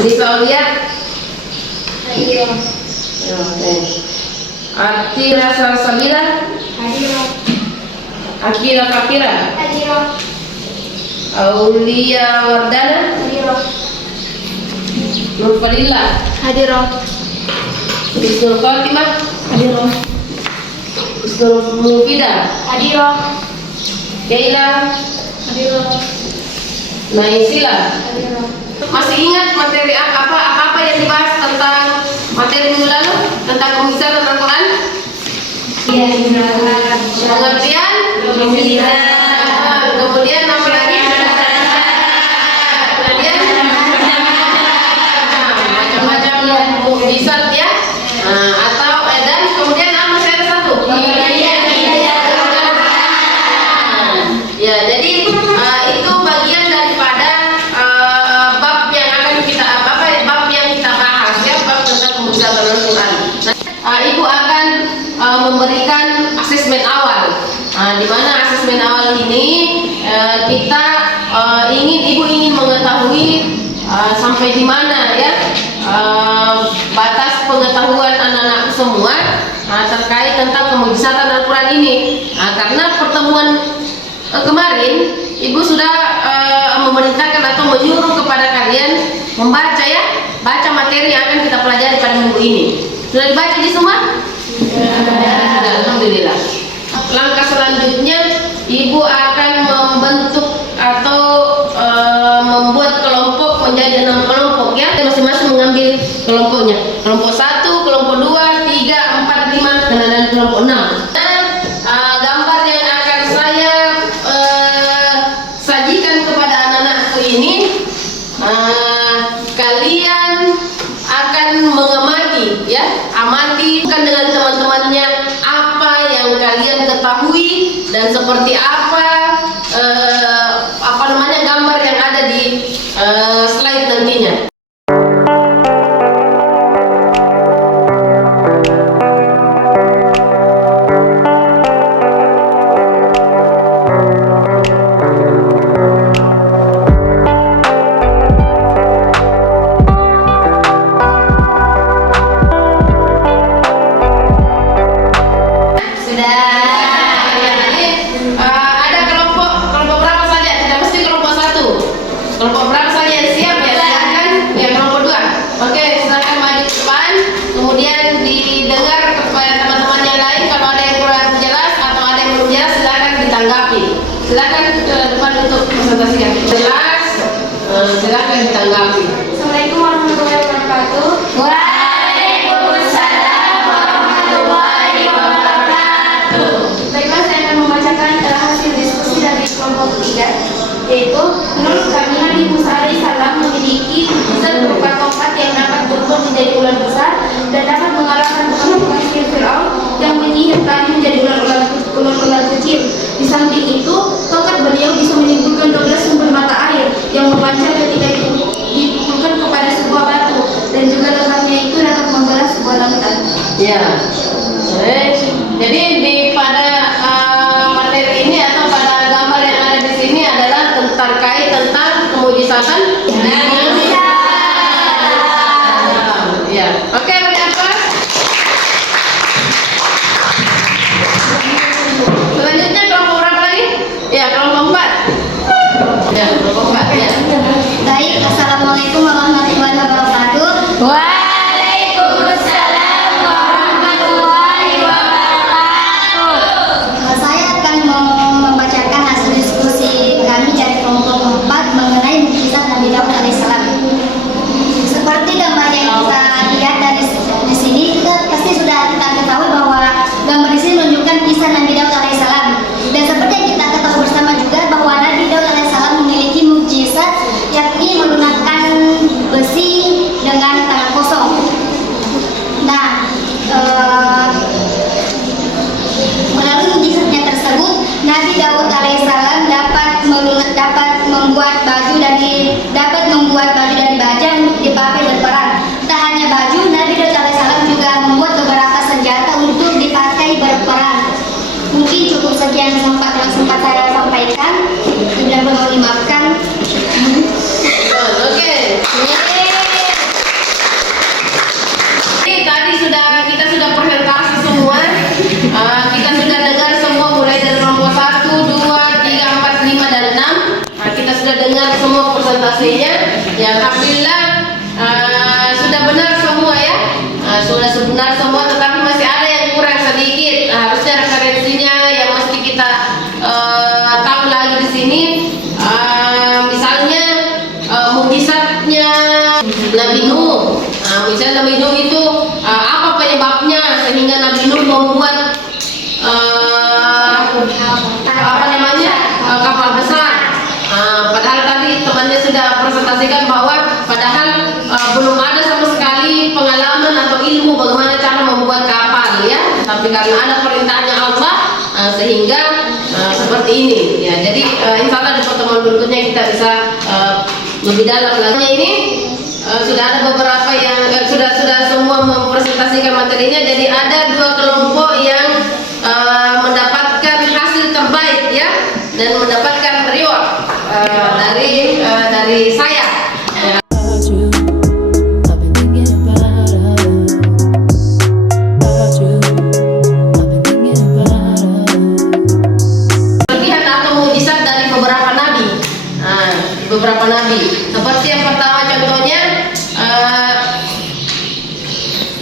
Bisa lihat? Iya. Oke. Atira Salsabila, Hadir. Akira Fakira, Hadir. Aulia Wardana, Hadir. Nurfalila, Hadir. Husnul Khotimah, Hadir. Husnul Mufida, Hadir. Keila, Hadir. Naisila. Hadir. Masih ingat materi apa yang dibahas tentang materi minggu lalu tentang pembicaraan Al-Quran? Iya. Pengertian? Kemudian apa lagi? Kemudian macam-macam bisa ya. Atau dan kemudian apa masih ada satu? Ya, jadi itu bagian daripada bab yang akan kita bab yang kita bahas ya, bab tentang pembicaraan Al-Quran. Ibu akan memberikan asesmen awal. Di mana asesmen awal ini kita ibu ingin mengetahui sampai di mana ya batas pengetahuan anak-anak semua terkait tentang pembicaraan Al-Quran ini. Karena pertemuan kemarin ibu sudah memerintahkan atau menyuruh kepada kalian membaca ya, baca materi yang akan kita pelajari pada minggu ini. Sudah dibaca di semua? Alhamdulillah. Langkah selanjutnya ibu akan membentuk atau membuat kelompok menjadi 6 kelompok ya. Masing-masing mengambil kelompoknya. Kelompok 1, kelompok 2, 3, 4, 5 dan kelompok 6. Gambar yang akan saya sajikan kepada anak-anakku ini, kalian akan mengamati ya, amati bukan dengan teman-temannya apa yang kalian ketahui dan seperti apa namanya gambar yang ada di slide nantinya. Kelompok berapa saja yang siap ya? Silakan. Ya, kelompok 2. Oke, silakan maju ke depan. Kemudian didengar kepada teman-teman yang lain. Kalau ada yang kurang jelas atau ada yang belum jelas, silakan ditanggapi. Silakan ke depan untuk presentasikan. Jelas? Silakan ditanggapi. Assalamualaikum warahmatullahi wabarakatuh. Waalaikumsalam warahmatullahi wabarakatuh. Baiklah, saya akan membacakan hasil diskusi dari kelompok 3. Yaitu, menurut kami Nabi Musa alaihissalam memiliki mukjizat berupa tongkat yang dapat berubah menjadi ular besar dan dapat mengalahkan pengikut Firaun yang menyihir tadi menjadi ular kecil. Di samping itu, tongkat beliau bisa menimbulkan 12 sumber mata air yang memancar ketika dipukulkan kepada sebuah batu, dan juga letaknya itu dapat membelah sebuah lautan. Ya. Jadi pada materi ini atau pada gambar yang ada di sini adalah terkait tentang kemujizatan. Ya. Oke, berapa? Selanjutnya kelompok berapa lagi? Ya, kelompok 4. Ya, kelompok 4 ya. Baik, assalamualaikum warahmatullahi wabarakatuh. Waalaikumsalam warahmatullahi wabarakatuh. Saya akan membacakan hasil diskusi kami dari kelompok 4 mengenai mukjizat Nabi Daud alaihissalam. Seperti gambar yang kita lihat di sini, kita pasti sudah kita ketahui bahwa gambar di sini menunjukkan kisah Nabi Daud alaihissalam. Dan seperti yang kita ketahui bersama juga bahwa Nabi Daud alaihissalam memiliki mukjizat yakni melunakkan besi dengan tangan kosong. Nah, melalui mukjizatnya tersebut, Nabi Daud alaihissalam dapat membuat baju dari baja untuk dipakai berperang. Tak hanya baju, Nabi Daud alaihissalam juga membuat beberapa senjata untuk dipakai berperang. Mungkin cukup sekian yang sempat saya sampaikan. Sudah mohon dimaafkan. Oke. dengar semua presentasinya. Ya, alhamdulillah sudah benar semua ya. Sudah benar semua, tetapi masih ada yang kurang sedikit. Harusnya referensinya yang mesti kita tahu lagi di sini. Misalnya mukjizatnya Nabi Nuh. Misalnya Nabi Nuh itu apa penyebabnya sehingga Nabi Nuh membuat apa namanya kapal besar. Padahal tadi temannya sudah presentasikan bahwa padahal belum ada sama sekali pengalaman atau ilmu bagaimana cara membuat kapal ya. Tapi karena ada perintahnya Allah sehingga seperti ini ya. Jadi insya Allah di pertemuan berikutnya kita bisa lebih dalam lagi. Ini sudah ada beberapa yang sudah semua mempresentasikan materinya. Jadi ada 2 kelompok yang mendapatkan hasil terbaik ya, dan mendapatkan reward dari saya. Kelebihan atau mukjizat dari beberapa nabi. Beberapa nabi. Seperti yang pertama contohnya,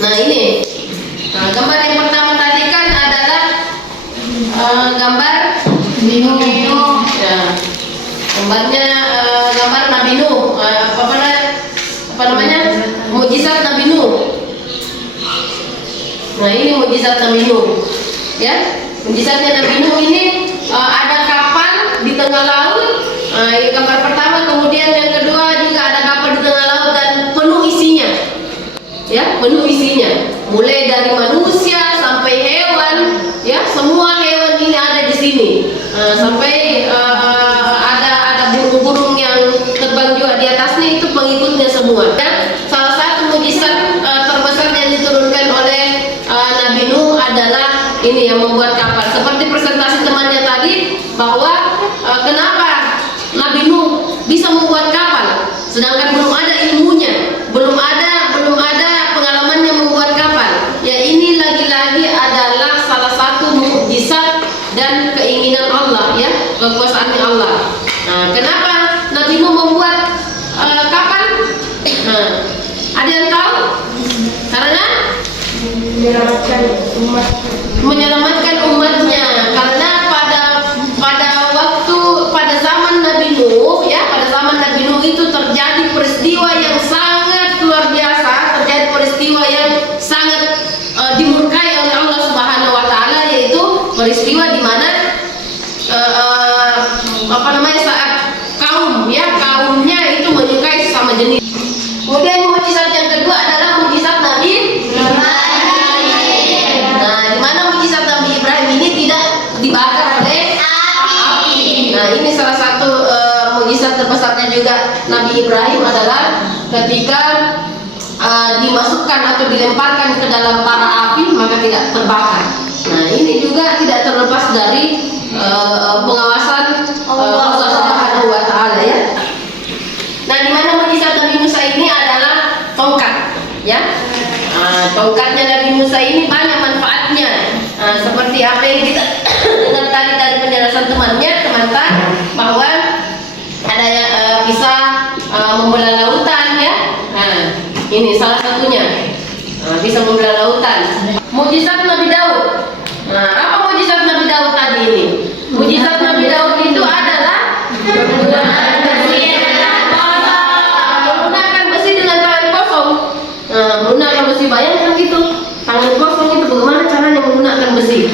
nah ini gambar yang pertama tadi kan adalah gambar Nuh. Ya. Gambarnya gambar Nabi Nuh. Apa namanya? Mukjizat Nabi Nuh. Nah, ini mukjizat Nabi Nuh. Ya. Mukjizatnya Nabi Nuh ini ada kapal di tengah laut. Gambar pertama, kemudian yang kedua juga ada kapal di tengah laut dan penuh isinya. Ya, penuh isinya. Mulai dari manusia sampai hewan, ya, semua hewan ini ada di sini. Sampai ada burung-burung yang terbang juga di atasnya, itu pengikutnya semua. Dan salah satu mukjizat terbesar yang diturunkan oleh Nabi Nuh adalah ini yang membuat kapal. Seperti presentasi temannya tadi bahwa kenapa Nabi Nuh bisa membuat kapal, sedangkan belum ada ilmunya, belum ada pengalamannya membuat kapal. Ya, ini lagi-lagi adalah salah satu mukjizat dan keinginan Allah ya, kekuasaannya Allah. Nah, kenapa Nabi Nuh membuat kapal? Nah, ada yang tahu? Karena menyelamatkan umatnya. Karena pada zaman Nabi Nuh ya, pada zaman Nabi Nuh itu terjadi peristiwa yang sangat luar biasa, terjadi peristiwa yang sangat dimurkai oleh Allah Subhanahu wa taala, yaitu peristiwa di mana saat kaumnya itu menyukai sesama jenis. Kemudian mukjizat yang kedua adalah mukjizat Nabi Ibrahim. Nah, di mana mukjizat Nabi Ibrahim ini tidak dibakar oleh api. Nah, ini salah satu mukjizat terbesarnya juga Nabi Ibrahim adalah ketika dimasukkan atau dilemparkan ke dalam bara api maka tidak terbakar. Nah, ini juga tidak terlepas dari pengawasan Allah Subhanahu wa taala ya. Nah, di mana mukjizat Nabi Musa ini adalah tongkat ya. Tongkatnya Nabi Musa ini banyak manfaatnya. Seperti apa yang kita dengar tadi dari penjelasan teman bahwa ada yang bisa membelah lautan ya. Nah, ini salah satunya. Bisa membelah lautan. Mukjizat Nabi Daud. Nah, apa mukjizat Nabi Daud tadi ini? Mukjizat Nabi Daud itu adalah menggunakan besi dengan tangan kosong. Menggunakan besi, bayangkan gitu, tangan kosong itu bagaimana caranya menggunakan besi.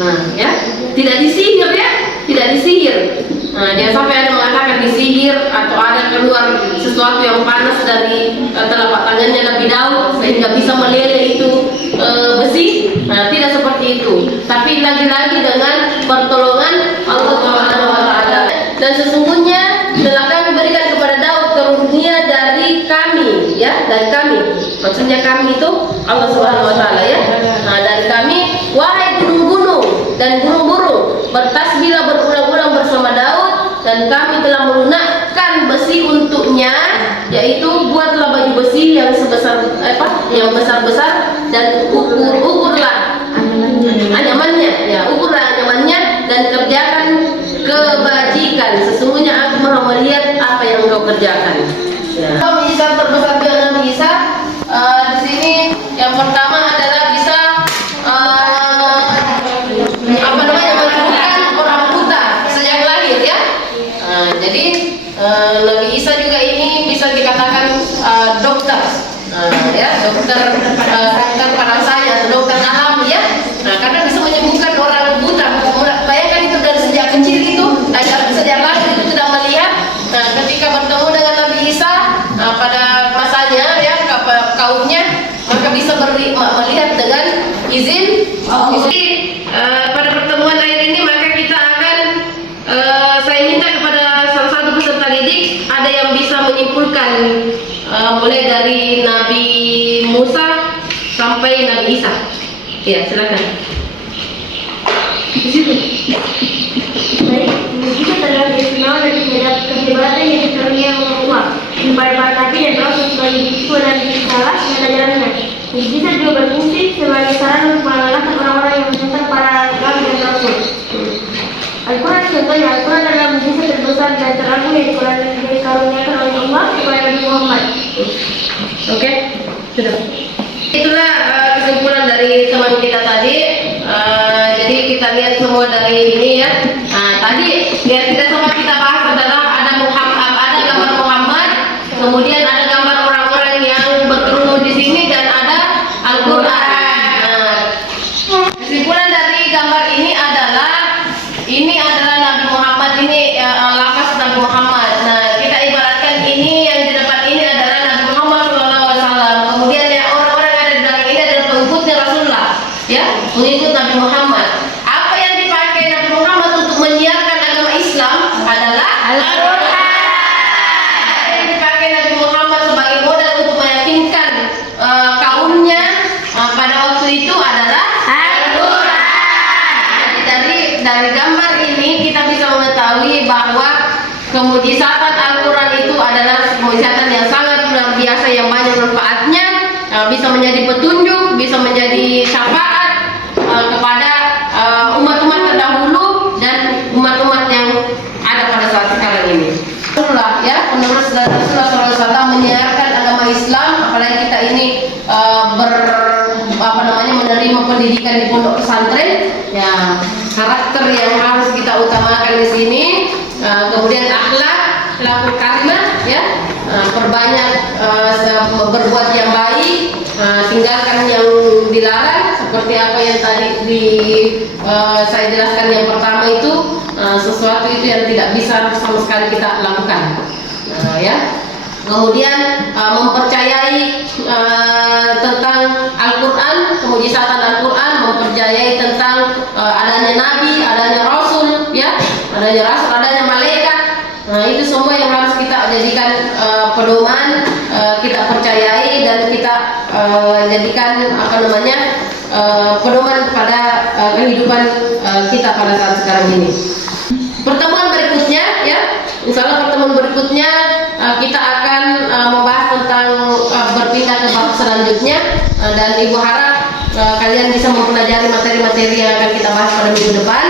Nah, ya, tidak disihir ya, tidak disihir. Nah, jangan sampai ada mengatakan disihir atau ada keluar sesuatu yang panas dari telapak tangannya Nabi Daud sehingga bisa meleleh itu besi. Nah, tidak seperti itu. Tapi lagi-lagi dengan pertolongan Allah Subhanahu wa taala. Dan sesungguhnya telah kami berikan kepada Daud karunia dari kami, ya, dari kami. Maksudnya kami itu Allah Subhanahu wa taala ya. Nah, dari kami, wahai gunung-gunung dan burung-burung, bertasbihlah berulang-ulang bersama Daud, dan kami telah melunakkan besi untuknya, yaitu buatlah baju besi yang sebesar yang besar-besar dan ukurlah anyamannya, ya, ukurlah anyamannya dan kerjakan kebajikan. Sesungguhnya aku maha melihat engkau kerjakan. Ya. Mujizat terbesar dari Nabi Isa di sini yang pertama adalah bisa menyembuhkan orang buta sejak lahir ya. Jadi Nabi Isa juga ini bisa dikatakan dokter, ya dokter parasanya atau dokter alam ya. Nah karena bisa menyembuhkan orang buta. Bayangkan itu dari sejak kecil itu, sejak lahir itu sudah melihat. Nah ketika bertemu dengan Nabi Isa pada masanya ya kaumnya, maka bisa melihat dengan izin. Jadi pada pertemuan akhir ini maka kita akan saya minta kepada salah satu peserta didik ada yang bisa menyimpulkan mulai dari Nabi Musa sampai Nabi Isa. Ya silakan. Di situ. Baik, mujizat adalah istimewa dan kehebatan yang dikaruniai Allah Tuhan kepada para nabi dan rasul sebagai biku dan salah dan ajarannya. Mujizat juga berfungsi sebagai sarana untuk mengalahkan orang-orang yang menentang para nabi dan rasul. Al-Quran contohnya, Al-Quran adalah mujizat terbesar dan teragung yang dikaruniakan oleh Allah kepada Nabi Muhammad. Oke, sudah. Itulah kesimpulan dari teman kita tadi. Jadi kita lihat semua dari ini ya. Tadi biar kita semua kita bahas adalah ada Muhammad, ada gambar Muhammad, kemudian ada gambar orang-orang yang berkerumun di sini dan ada Al-Quran. Kesimpulan dari gambar ini adalah Nabi Muhammad ini lafaz Nabi Muhammad. Nah kita ibaratkan ini yang di depan ini adalah Nabi Muhammad SAW. Kemudian ya orang-orang yang ada di belakang ini adalah pengikutnya Rasulullah, ya pengikut Nabi Muhammad. Apa yang dipakai Nabi Muhammad untuk menyiarkan agama Islam adalah Al-Quran. Apa yang dipakai Nabi Muhammad sebagai modal untuk meyakinkan kaumnya pada waktu itu adalah Al-Quran. Dari gambar ini kita bisa mengetahui bahwa kemujizatan Al-Quran itu adalah kemujizatan yang sangat luar biasa yang banyak manfaatnya, bisa menjadi petunjuk, bisa menjadi syafaat kepada umat-umat terdahulu dan umat-umat yang ada pada saat sekarang ini. Rasulullah ya, penerus Rasulullah SAW menyiarkan agama Islam, apalagi kita ini menerima pendidikan di pondok pesantren, ya karakter yang harus kita utamakan di sini, kemudian akhlak karimah ya, perbanyak berbuat yang baik, tinggalkan yang dilarang seperti apa yang tadi saya jelaskan yang pertama itu, sesuatu itu yang tidak bisa sama sekali kita lakukan, ya. Kemudian mempercayai tentang Al-Quran, kemujizatan Al-Quran, mempercayai tentang adanya Nabi, adanya Rasul, ya, adanya malaikat. Nah itu semua yang harus kita jadikan pedoman, kita percayai dan kita jadikan pedoman pada kehidupan kita pada saat sekarang ini. Pertemuan berikutnya, ya, insya Allah pertemuan berikutnya kita akan membahas tentang berpindah ke bab selanjutnya, dan Ibu harap kalian bisa mempelajari materi-materi yang akan kita bahas pada minggu depan.